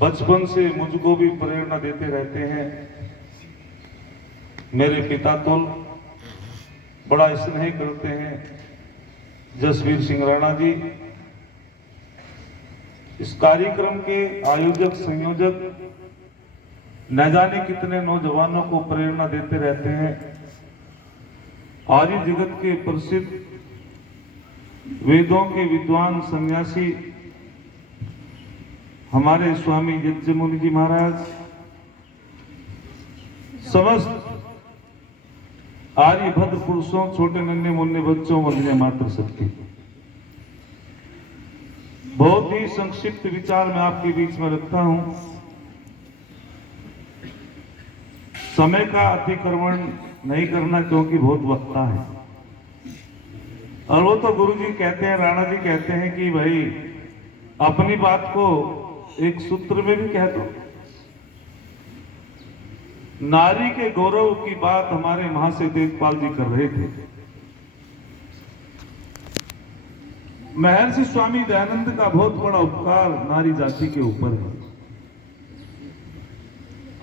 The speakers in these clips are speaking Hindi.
बचपन से मुझको भी प्रेरणा देते रहते हैं। मेरे पिता तो बड़ा स्नेह करते हैं, जसवीर सिंह राणा जी। इस कार्यक्रम के आयोजक संयोजक न जाने कितने नौजवानों को प्रेरणा देते रहते हैं। आर्य जगत के प्रसिद्ध वेदों के विद्वान सन्यासी हमारे स्वामी यज्ञमुनि जी महाराज, समस्त आर्यभद्र पुरुषों, छोटे नन्हे मुन्ने बच्चों, वंदनीय मातृ शक्ति। बहुत ही संक्षिप्त विचार मैं आपके बीच में रखता हूं। समय का अतिक्रमण नहीं करना क्योंकि बहुत वक्ता है। और वो तो गुरु जी कहते हैं, राणा जी कहते हैं कि भाई अपनी बात को एक सूत्र में भी कह दो। नारी के गौरव की बात हमारे महाशय देवपाल जी कर रहे थे। महर्षि स्वामी दयानंद का बहुत बड़ा उपकार नारी जाति के ऊपर है।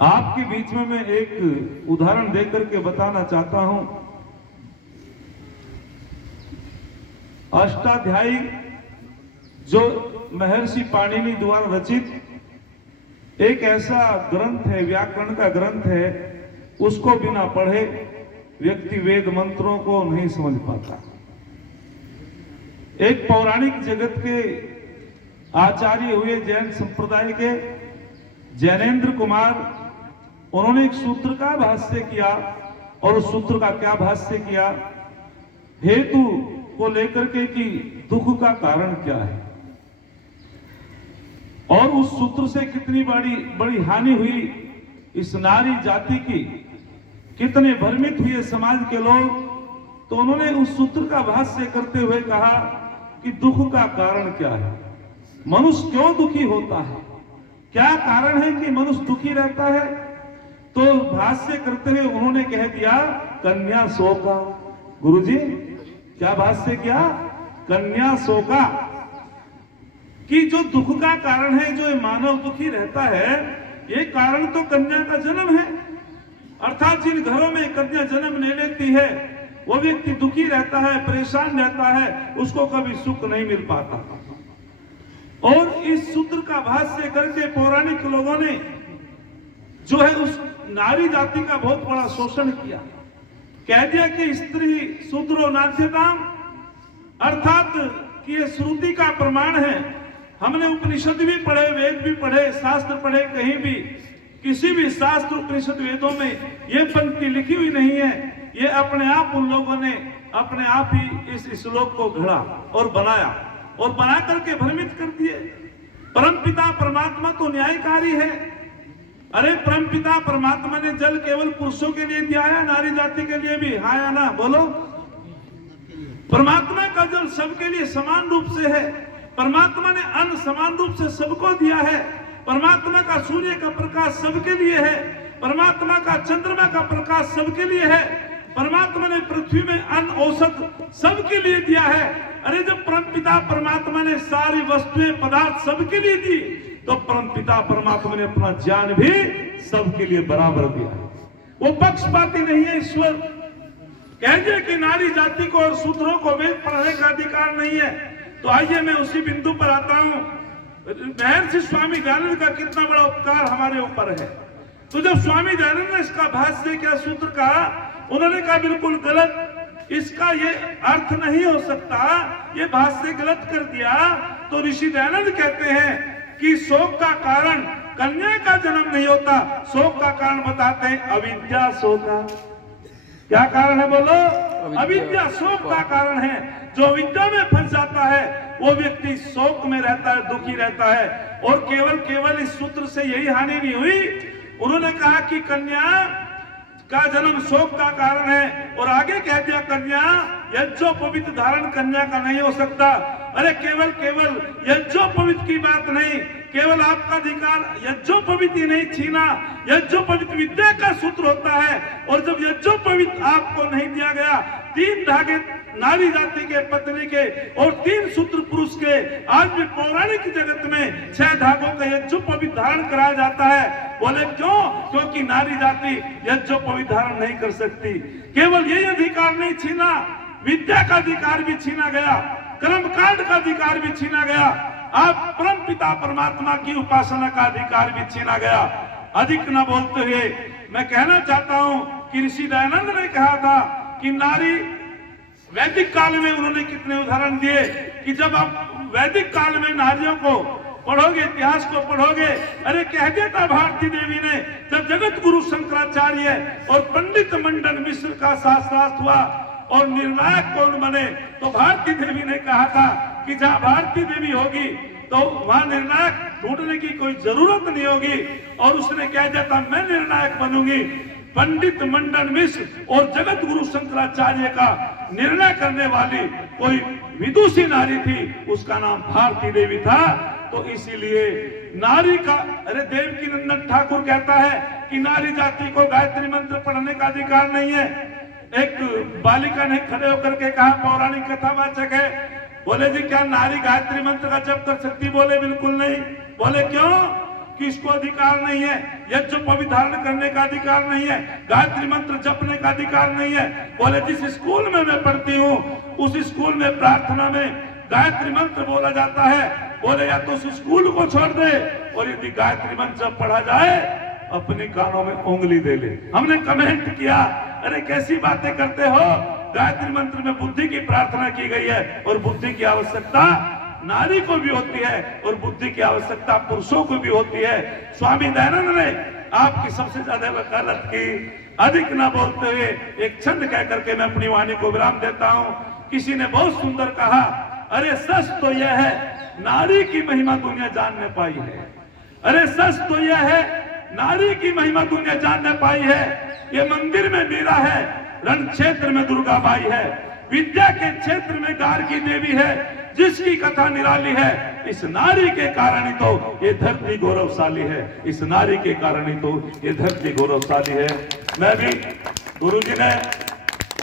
आपके बीच में मैं एक उदाहरण देकर के बताना चाहता हूं। अष्टाध्यायी जो महर्षि पाणिनि द्वारा रचित एक ऐसा ग्रंथ है, व्याकरण का ग्रंथ है, उसको बिना पढ़े व्यक्ति वेद मंत्रों को नहीं समझ पाता। एक पौराणिक जगत के आचार्य हुए जैन संप्रदाय के जैनेन्द्र कुमार, उन्होंने एक सूत्र का भाष्य किया। और उस सूत्र का क्या भाष्य किया? हेतु को लेकर के कि दुख का कारण क्या है और उस सूत्र से कितनी बड़ी हानि हुई इस नारी जाति की, कितने भ्रमित हुए समाज के लोग। तो उन्होंने उस सूत्र का भाष्य करते हुए कहा कि दुख का कारण क्या है, मनुष्य क्यों दुखी होता है, क्या कारण है कि मनुष्य दुखी रहता है। तो भाष्य करते हुए उन्होंने कह दिया कन्या शोका। गुरुजी क्या भाष्य किया? कन्या शोका, कि जो दुख का कारण है, जो मानव दुखी रहता है, ये कारण तो कन्या का जन्म है। अर्थात जिन घरों में कन्या जन्म ले लेती है वो व्यक्ति दुखी रहता है, परेशान रहता है, उसको कभी सुख नहीं मिल पाता। और इस सूत्र का भाष्य करके पौराणिक लोगों ने जो है उस नारी जाति का बहुत बड़ा शोषण किया। कह दिया कि स्त्री शूद्रो नाध्यताम, अर्थात कि ये श्रुति का प्रमाण है। हमने उपनिषद भी पढ़े, वेद भी पढ़े, शास्त्र पढ़े, कहीं भी किसी भी शास्त्र उपनिषद वेदों में ये पंक्ति लिखी हुई नहीं है। ये अपने आप उन लोगों ने अपने आप ही इस श्लोक को घड़ा और बनाया और बना करके भ्रमित कर दिए। परमपिता परमात्मा तो न्यायकारी है। अरे परमपिता परमात्मा ने जल केवल पुरुषों के लिए दिया है, नारी जाति के लिए भी? हाँ या ना बोलो। परमात्मा का जल सबके लिए समान रूप से है। परमात्मा ने अन्न समान रूप से सबको दिया है। परमात्मा का सूर्य का प्रकाश सबके लिए है। परमात्मा का चंद्रमा का प्रकाश सबके लिए है। परमात्मा ने पृथ्वी में अन्न औषध सबके लिए दिया है। अरे जब परमपिता परमात्मा ने सारी वस्तुएं पदार्थ सबके लिए दी, तो परमपिता परमात्मा ने अपना ज्ञान भी सबके लिए बराबर दिया है। वो पक्षपाती नहीं है ईश्वर। कहेंगे कि नारी जाति को और शूद्रों को वेद पढ़ने का अधिकार नहीं है। तो आइए मैं उसी बिंदु पर आता हूं। महर्षि स्वामी दयानंद का कितना बड़ा उपकार हमारे ऊपर है। तो जब स्वामी दयानंद ने इसका भाष्य किया, सूत्र का, उन्होंने कहा बिल्कुल गलत, इसका ये अर्थ नहीं हो सकता, ये भाष्य गलत कर दिया। तो ऋषि दयानंद कहते हैं कि शोक का कारण कन्या का जन्म नहीं होता, शोक का कारण बताते हैं अविद्या शोका। क्या कारण है बोलो? अविद्या शोक का कारण है। जो विद्या में फंस जाता है वो व्यक्ति शोक में रहता है, दुखी रहता है। और केवल इस सूत्र से यही हानि नहीं हुई। उन्होंने कहा कि कन्या का जन्म शोक का कारण है और आगे कह दिया कन्या यज्ञोपवीत धारण कन्या का नहीं हो सकता। अरे केवल यज्ञोपवीत की बात नहीं, केवल आपका अधिकार यज्ञोपवीत ही नहीं छीना, यज्ञोपवीत विद्या का सूत्र होता है। और जब यज्ञोपवीत आपको नहीं दिया गया, 3 धागे नारी जाति के, पत्नी के और 3 सूत्र पुरुष के आज भी पौराणिक जगत में 6 धागों का यज्ञोपवीत धारण कराया जाता है। बोले क्यों? क्योंकि नारी जाति यज्ञोपवीत धारण नहीं कर सकती। केवल यही अधिकार नहीं छीना, विद्या का अधिकार भी छीना गया, कर्मकांड का अधिकार भी छीना गया, आप परम पिता परमात्मा की उपासना का अधिकार भी छीना गया। अधिक न बोलते हुए मैं कहना चाहता हूं कि ऋषि दयानंद ने कहा था कि नारी, वैदिक काल में उन्होंने कितने उदाहरण दिए कि जब आप वैदिक काल में नारियों को पढ़ोगे, इतिहास को पढ़ोगे, अरे कह देता भारती देवी ने, जब जगत गुरु शंकराचार्य और पंडित मंडन मिश्र का शास्त्रार्थ हुआ और निर्णायक कौन बने, तो भारती देवी ने कहा था कि जहां भारती देवी होगी तो वहां निर्णायक ढूंढने की कोई जरूरत नहीं होगी। और उसने कह दिया था मैं निर्णायक बनूंगी। पंडित मंडन मिश्र और जगत गुरु शंकराचार्य का निर्णय करने वाली कोई विदुषी नारी थी, उसका नाम भारती देवी था। तो इसीलिए नारी का, अरे देवकी नंदन ठाकुर कहता है कि नारी जाति को गायत्री मंत्र पढ़ने का अधिकार नहीं है। एक बालिका ने खड़े होकर के कहा, पौराणिक कथावाचक है, बोले जी क्या नारी गायत्री मंत्र का जप कर सकती? बोले बिल्कुल नहीं। बोले क्यों? कि इसको अधिकार नहीं है, यज्ञोपवीत धारण करने का अधिकार नहीं है, गायत्री मंत्र जपने का अधिकार नहीं है। बोले जिस स्कूल में मैं पढ़ती हूँ उस स्कूल में प्रार्थना में गायत्री मंत्र बोला जाता है। बोले या तो उस स्कूल को छोड़ दे, और यदि गायत्री मंत्र जब पढ़ा जाए अपने कानों में उंगली दे ले। हमने कमेंट किया, अरे कैसी बातें करते हो, गायत्री मंत्र में बुद्धि की प्रार्थना की गई है और बुद्धि की आवश्यकता नारी को भी होती है और बुद्धि की आवश्यकता पुरुषों को भी होती है। स्वामी दयानंद ने आपकी सबसे ज्यादा वकालत की। अधिक ना बोलते हुए एक छंद कह करके मैं अपनी वाणी को विराम देता हूं। किसी ने बहुत सुंदर कहा, अरे सच तो यह है नारी की महिमा दुनिया जानने पाई है। अरे सच तो यह है नारी की महिमा दुनिया जानने पाई है। ये मंदिर में मीरा है, रण क्षेत्र में दुर्गा बाई है, विद्या के क्षेत्र में गार्गी देवी है, जिसकी कथा निराली है। इस नारी के कारण ही तो ये धरती गौरवशाली है, इस नारी के कारण ही तो ये धरती गौरवशाली है। मैं भी, गुरुजी ने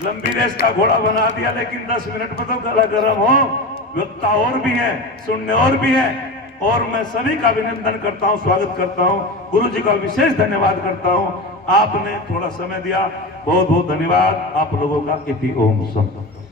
लंबी रेस का घोड़ा बना दिया, लेकिन 10 मिनट में तो गला गर्म हो। वक्ता और भी है, सुनने और भी है, और मैं सभी का अभिनंदन करता हूं, स्वागत करता हूं, गुरुजी का विशेष धन्यवाद करता हूं। आपने थोड़ा समय दिया, बहुत बहुत धन्यवाद आप लोगों का। इति ओम संत।